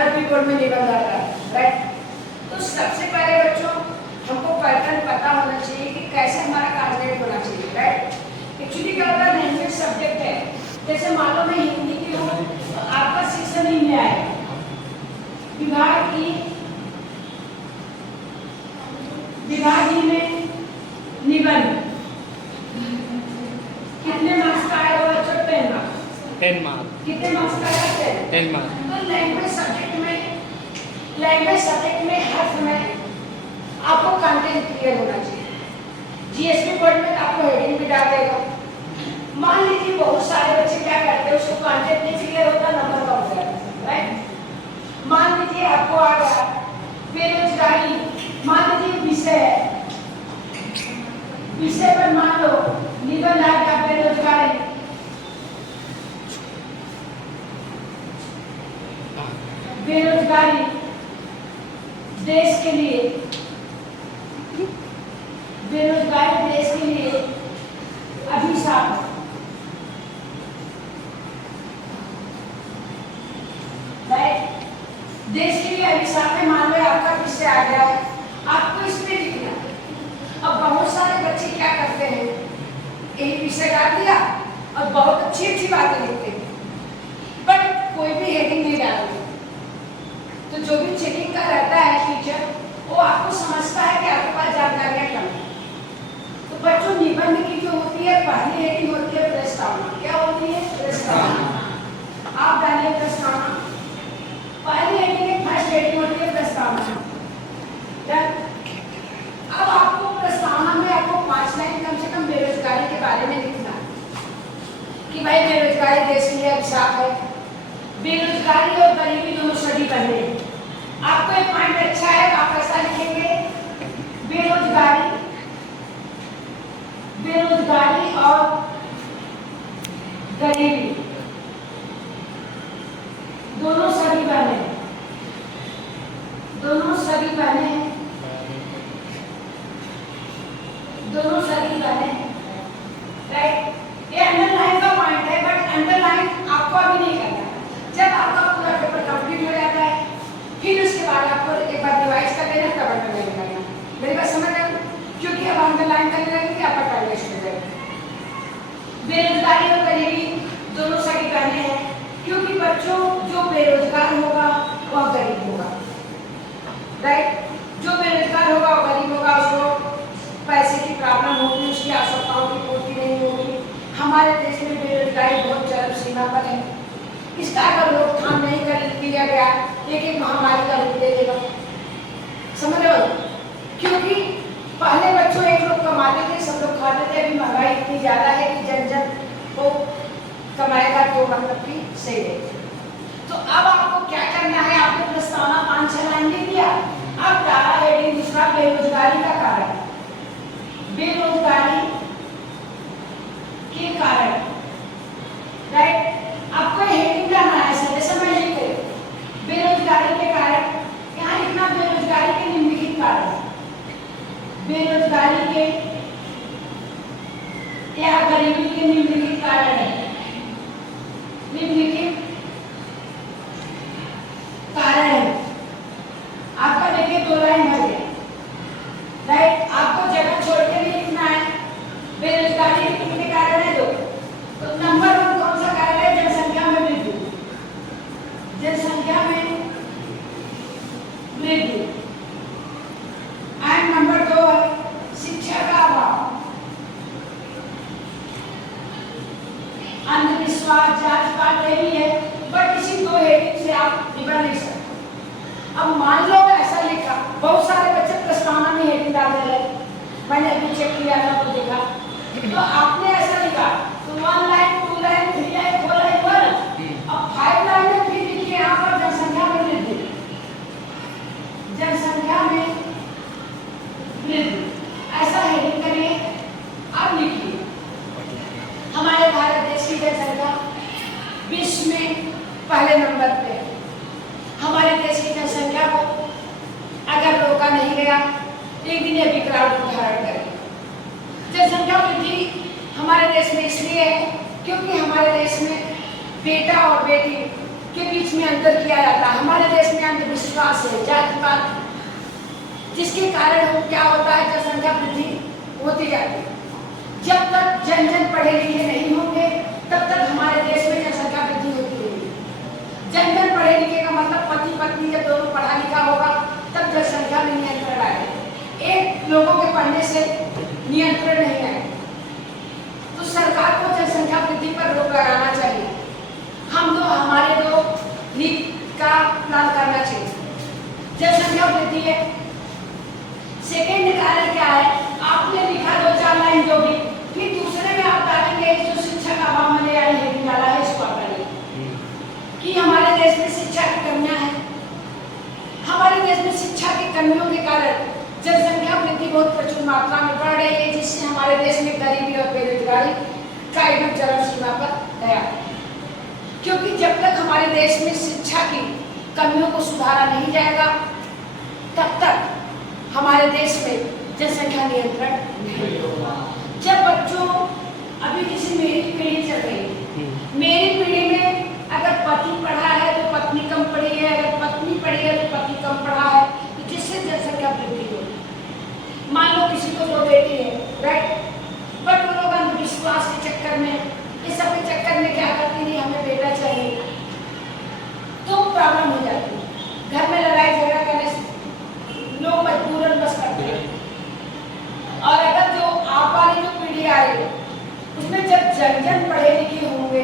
अरबी बोर्ड में निबंध आता है, राइट। तो सबसे पहले बच्चों हमको पैटर्न पता होना चाहिए कि कैसे हमारा कैंडिडेट होना चाहिए, राइट। एक्चुअली क्या होता है, लैंग्वेज सब्जेक्ट है। जैसे मान लो मैं हिंदी की हूँ तो आपका सेक्शन ही में आएगा विभाग ई में निबंध। कितने मार्क्स का आएगा बच्चों? 10 मार्क्स। 10 मार्क्स। कितने मार्क्स का आएगा? 10 मार्क्स। तो लैंग्वेज सब्जेक्ट में हर समय आपको कंटेंट क्लियर होना चाहिए। जीएसपी बोर्ड में आपको हेडिंग भी डाल देगा। मान लीजिए बहुत सारे बच्चे क्या करते हैं, उसको कंटेंट नहीं क्लियर होता, नंबर कम हो जाता है, राइट। मान लीजिए आपको आ गया बेरोजगारी, मान लीजिए विषय है, विषय पर मान लो निबंध आ गया बेरोजगारी, बेरोजगारी देश के लिए, बेरोजगारी देश के लिए अभिशाप, राइट। देश के लिए अभिशाप में मान लो आपका विषय आ गया है, आपको इसमें लिखना। अब बहुत सारे बच्चे क्या करते हैं, एक विषय डाल दिया और बहुत अच्छी अच्छी बातें लिखते हैं, बट कोई भी हेडिंग नहीं डालते। तो जो भी चेकिंग का रहता है टीचर, वो आपको समझता है कि आपके पास जानकारियां कम है। तो बच्चों निबंध की जो होती है पहली हेडिंग होती है प्रस्तावना। क्या होती है? प्रस्तावना। आप डालिए प्रस्तावना। पहली हेडिंग फर्स्ट हेडिंग होती है प्रस्तावना। अब आपको प्रस्तावना में आपको 5 लाइन कम से कम बेरोजगारी के बारे में लिखना है कि भाई बेरोजगारी देश के लिए अभिशाप है। बेरोजगारी और गरीबी दोनों सभी बने। आपको एक पॉइंट अच्छा है, आप ऐसा लिखेंगे बेरोजगारी और गरीबी दोनों सभी बने, दोनों सभी बने, दोनों सभी बने, राइट। ये अंडरलाइन का पॉइंट है, बट अंडरलाइन आपको अभी नहीं करना। जब आपका पूरा पेपर कंप्लीट हो जाता है फिर उसके बाद आपको एक बार रिवाइज कर लेना, तब अंडरलाइन करना। मेरी बात समझ रहे हो? क्योंकि अब अंडरलाइन करने लगेंगे आपका टाइम वेस्ट हो जाएगा। बेरोजगारी और गरीबी दोनों सही कहने हैं, क्योंकि बच्चों जो बेरोजगार होगा वह गरीब होगा, राइट। जो बेरोजगार होगा वह गरीब होगा, उसको पैसे की प्रॉब्लम होगी, उसकी आवश्यकताओं की पूर्ति नहीं होगी। हमारे देश में बेरोजगारी बहुत चरम सीमा पर है। इसका अगर रोकथाम नहीं कर दिया गया, एक महामारी का रूप ले लेगा, समझ रहे हो? क्योंकि पहले बच्चों एक लोग कमाते थे, सब लोग खाते थे। अभी महंगाई इतनी ज्यादा है कि जन जन को कमाएगा तो मतलब कि सही है। तो अब आपको क्या करना है, आपको प्रस्तावना 5-6 लाइन लिख दिया। अब डाला हेडिंग दूसरा बेरोजगारी का कारण, बेरोजगारी के कारण, राइट। आपको हेडिंग डालना है, जैसे मैं लिख रही हूं बेरोजगारी के कारण, यहाँ लिखना बेरोजगारी के निम्नलिखित कारण, बेरोजगारी के या गरीबी के निम्नलिखित कारण है, निम्नलिखित कारण है। आपका देखिए 2 लाइन भर गया, राइट। आपको जगह छोड़ के भी लिखना है। बेरोजगारी के कितने कारण है? 2। तो नंबर 1 कौन सा कारण है? जनसंख्या में वृद्धि, जनसंख्या में वृद्धि। एंड नंबर 2 है शिक्षा का अभाव, अंधविश्वास, जांच पात भी है, बट इसी 2 हेडिंग से आप निबंध नहीं सकते। अब मान लो ऐसा लिखा, बहुत सारे बच्चे प्रस्तावना में हेडिंग डाल दे रहे, मैंने अभी चेक किया था तो देखा, तो आपने ऐसा लिखा तो 1 लाइन 2 लाइन 3 लाइन 4 लाइन 1 अब 5 लाइन में फिर लिखिए यहाँ पर जनसंख्या में वृद्धि, जनसंख्या में वृद्धि, ऐसा हेडिंग करिए। अब लिखिए हमारे भारत देश की जनसंख्या विश्व में पहले नंबर पे है। हमारे देश की जनसंख्या को अगर रोका नहीं गया, एक दिन ये विकराल रूप धारण करेगी। जनसंख्या वृद्धि हमारे देश में इसलिए है क्योंकि हमारे देश में बेटा और बेटी के बीच में अंतर किया जाता है। हमारे देश में विश्वास है, जातिवाद, जिसके कारण क्या होता है, जनसंख्या वृद्धि होती जाती है। जब तक जन जन पढ़े लिखे नहीं होंगे तब तक हमारे देश में जनसंख्या वृद्धि होती रहेगी। जन जन पढ़े लिखे का मतलब पति पत्नी जब दोनों पढ़ा लिखा होगा तब जनसंख्या में नियंत्रण आएगा। एक लोगों के पढ़ने से नियंत्रण नहीं आएगा। तो सरकार को जनसंख्या वृद्धि पर रोक लगाना चाहिए। हमारे दो नीति का प्लान करना चाहिए। जनसंख्या वृद्धि है। सेकेंड कारण क्या है, आपने लिखा 2-4 लाइन जो भी, फिर दूसरे में आप डालेंगे जो शिक्षा का अभाव मैंने यहाँ हेडिंग डाला है, इसको आप डालिए कि हमारे देश में शिक्षा की कमियां हैं। हमारे देश में शिक्षा की कमियों के कारण जनसंख्या वृद्धि बहुत प्रचुर मात्रा में बढ़ रही है, जिससे हमारे देश में गरीबी और बेरोजगारी का एकदम चरम सीमा पर गया। क्योंकि जब तक हमारे देश में शिक्षा की कमियों को सुधारा नहीं जाएगा तब तक हमारे देश में जनसंख्या नियंत्रण नहीं होगा। जब बच्चों, अभी जैसे मेरी पीढ़ी चल रही है, मेरी पीढ़ी में अगर पति पढ़ा है तो पत्नी कम पढ़ी है, अगर पत्नी पढ़ी है तो पति कम पढ़ा है, तो जिससे जनसंख्या वृद्धि होगी। मान लो किसी को 2 बेटी है, राइट, बट वो लोग अंधविश्वास के चक्कर में, इस सब के चक्कर में क्या करती नहीं, हमें बेटा चाहिए, तो प्रॉब्लम हो जाती है। घर में लड़ाई झगड़ा करने से लोग मजबूरन बस करते हैं। और अगर जो आप वाली जो पीढ़ी आ रही है उसमें जब जन जन पढ़े लिखे होंगे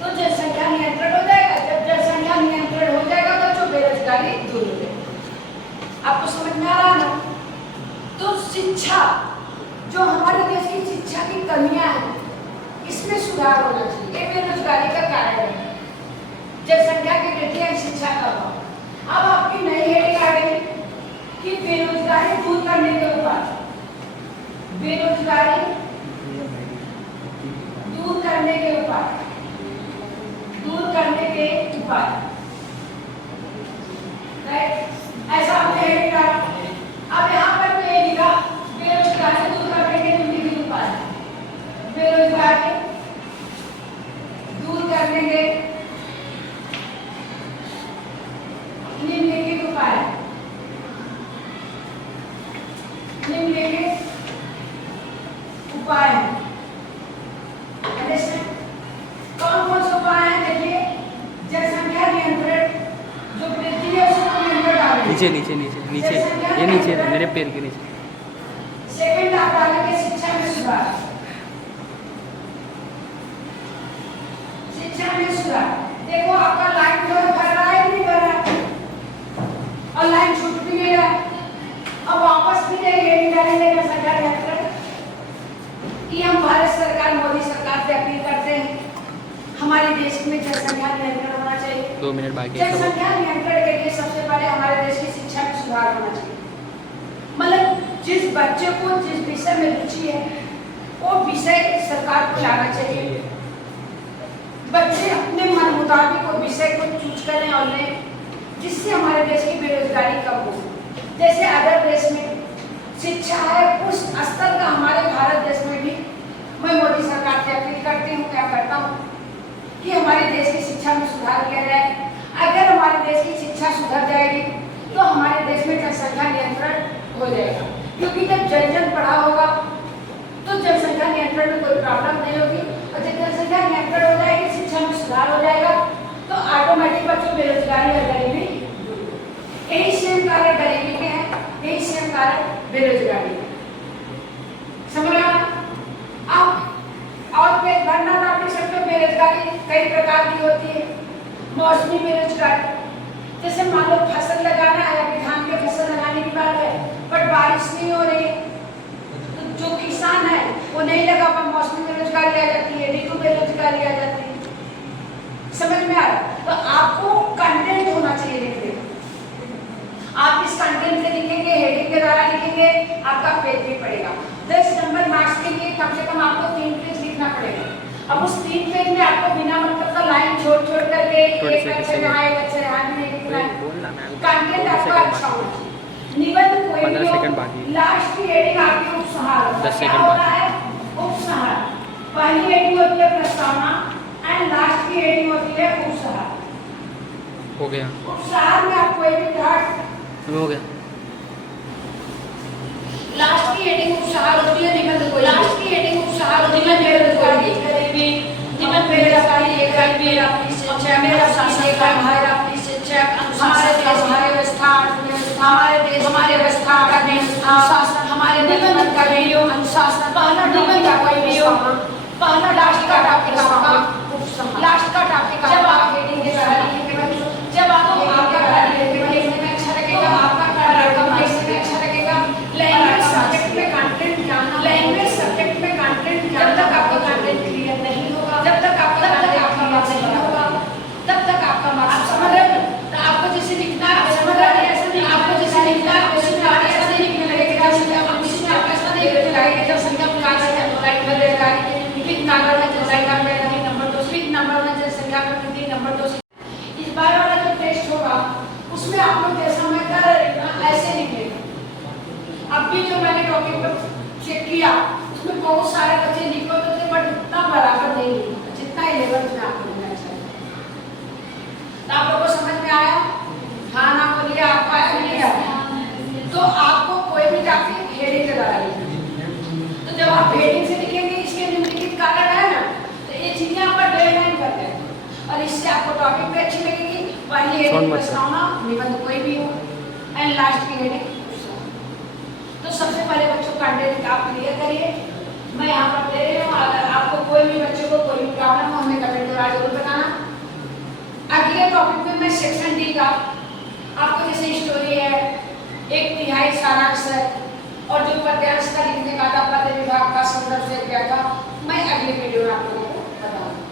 तो जनसंख्या नियंत्रण हो जाएगा। जब जनसंख्या नियंत्रण हो जाएगा तो बेरोजगारी दूर हो जाएगी। आपको समझ में आ रहा है ना? तो शिक्षा, जो हमारे देश की शिक्षा की कमियां हैं, इसमें सुधार होना चाहिए। ये बेरोजगारी का कारण है, जनसंख्या की वृद्धि है, शिक्षा का अभाव। अब आपकी नई हेडिंग आ गई कि बेरोजगारी दूर करने के उपाय, बेरोजगारी दूर करने के उपाय, दूर करने के उपाय, ऐसा आपने हेडिंग डाला। अब यहाँ पर तो ये लिखा बेरोजगारी दूर करने के निम्नलिखित उपाय, बेरोजगारी दूर करने के निम्नलिखित उपाय, निम्नलिखित उपाय हैं। कौन कौन से उपाय हैं? देखिए, जनसंख्या नियंत्रण, जो वृद्धि है उसको नियंत्रण डालें। नीचे नीचे नीचे नीचे, ये नीचे है, मेरे पैर के नीचे। सेकंड आप डालेंगे शिक्षा में सुधार, शिक्षा में सुधार। देखो आपका लाइन जो भर रहा है नहीं भर रहा, और लाइन छूट भी नहीं रहा। अब वापस भी नहीं डालेंगे जनसंख्या नियंत्रण कि हम भारत सरकार, मोदी सरकार से अपील करते हैं हमारे देश में जनसंख्या नियंत्रण होना चाहिए। 2 मिनट बाकी है। जनसंख्या नियंत्रण के लिए सबसे पहले हमारे देश की शिक्षा में सुधार होना चाहिए। मतलब जिस बच्चे को जिस विषय में रुचि है वो विषय सरकार को लाना चाहिए। बच्चे अपने मन मुताबिक वो विषय को चूज करें और लें, जिससे हमारे देश की बेरोजगारी कम हो। जैसे अदर देश में शिक्षा है, उस स्तर का हमारे भारत देश में भी मैं मोदी सरकार से अपील करती हूँ, क्या करता हूँ कि हमारे देश की शिक्षा में सुधार किया जाए। अगर हमारे देश की शिक्षा सुधर जाएगी तो हमारे देश में जनसंख्या नियंत्रण हो जाएगा। क्योंकि जब जन जन पढ़ा होगा तो जनसंख्या नियंत्रण में कोई प्रॉब्लम नहीं होगी, और जब जनसंख्या नियंत्रण हो जाएगी, शिक्षा में सुधार हो जाएगा, तो ऑटोमेटिक बच्चों बेरोजगारी और गरीबी, यही सेम कारण गरीबी के हैं, यही सेम कारण बेरोजगारी। समझ रहे हैं आप? और पेज भरना ना आप लिख सकते हो। बेरोजगारी कई प्रकार की होती है। मौसमी बेरोजगारी, जैसे मान लो फसल लगाना है, अभी धान के फसल लगाने की बात है, बट बारिश नहीं हो रही है, तो जो किसान है वो नहीं लगा पा, मौसमी बेरोजगारी आ जाती है, ऋतु बेरोजगारी आ जाती है। समझ में आ रहा? तो आपको कंटेंट होना चाहिए लिखने। आप इस कंटेंट से लिखेंगे, हेडिंग के द्वारा लिखेंगे, आपका पेज भी पड़ेगा। 10 नंबर मार्क्स के लिए कम से कम आपको 3 पेज लिखना पड़ेगा। अब उस 3 पेज में आपको बिना मतलब का लाइन छोड़ छोड़ करके एक अक्षर यहाँ एक अक्षर यहाँ भी नहीं लिखना है। कंटेंट आपका अच्छा होना चाहिए। निबंध कोई 15 सेकंड बाकी। लास्ट की हेडिंग आपकी उपसंहार होता है। 10 सेकंड बाकी है उपसंहार। पहली हेडिंग होती है प्रस्तावना एंड लास्ट की हेडिंग होती है उपसंहार। हो गया। उपसंहार में आप कोई भी हो गया। लास्ट की हेडिंग उपसहार होती है निबंध कोई लास्ट की हेडिंग उपसहार होती है निबंध कोई करीबी निबंध मेरा सारी एक मेरा अपनी शिक्षा मेरा साथी का हमारा अपनी शिक्षक हमारे देश हमारे व्यवस्था हमारे देश हमारे व्यवस्था का अनुशासन हमारे निबंध का वीडियो अनुशासन पहला निबंध का वीडियो पहला लास्ट का टॉपिक आपका लास्ट का टॉपिक जब आप हेडिंग के साथ जब आप आपका लिखने में अच्छा लगेगा आपका लिखने में अच्छा लगेगा लैंग्वेज सब्जेक्ट में कंटेंट जानना लैंग्वेज सब्जेक्ट में कंटेंट जब तक आपका कंटेंट क्लियर नहीं होगा जब तक आपका मार्क्स नहीं होगा तब तक आपका मार्क्स समझ रहे हो तो आपको जैसे लिखना है समझ रहे हैं ऐसा नहीं आपको जैसे लिखना है उसमें आगे ऐसा नहीं लिखने लगेगा जैसे आप इसमें आप ऐसा नहीं लिखने लगेगा जब संख्या कागज है राइट कर देगा फिर कागज में जैसे संख्या में नंबर 2 फिर नंबर में जैसे संख्या में 3 नंबर 2 इस बार वाला जो टेस्ट होगा उसमें आप लोग जैसा मैं कर रही हूं ऐसे लिखेगा। अब भी जो मैंने टॉपिक पर चेक किया उसमें बहुत सारे बच्चे लिख तो थे बट उतना बराबर नहीं लिखा जितना 11th में आप लोगों ने अच्छा तो आप लोगों को समझ में आया हाँ ना बोलिए आपको आया नहीं आया तो आपको कोई भी टॉपिक हेडिंग के द्वारा लिखना तो जब आप हेडिंग से लिखेंगे इसके निम्नलिखित कारण है ना तो ये चीजें आपका डेडलाइन करते हैं और इससे आपको टॉपिक भी अच्छी लगेगी पहली हेडिंग प्रस्तावना निबंध कोई भी हो एंड लास्ट की हेडिंग तो सबसे पहले बच्चों कंटेंट आप क्लियर करिए मैं यहाँ पर दे रही हूँ अगर आपको कोई भी बच्चे को कोई भी प्रॉब्लम हो हमें कमेंट द्वारा जरूर बताना। अगले टॉपिक में मैं सेक्शन डी का आपको जैसे स्टोरी है 1/3 सारांश है और जो पद्यांश का लिखने का था पद्य विभाग का संदर्भ से क्या था मैं अगले वीडियो में आप लोगों को बताऊंगा।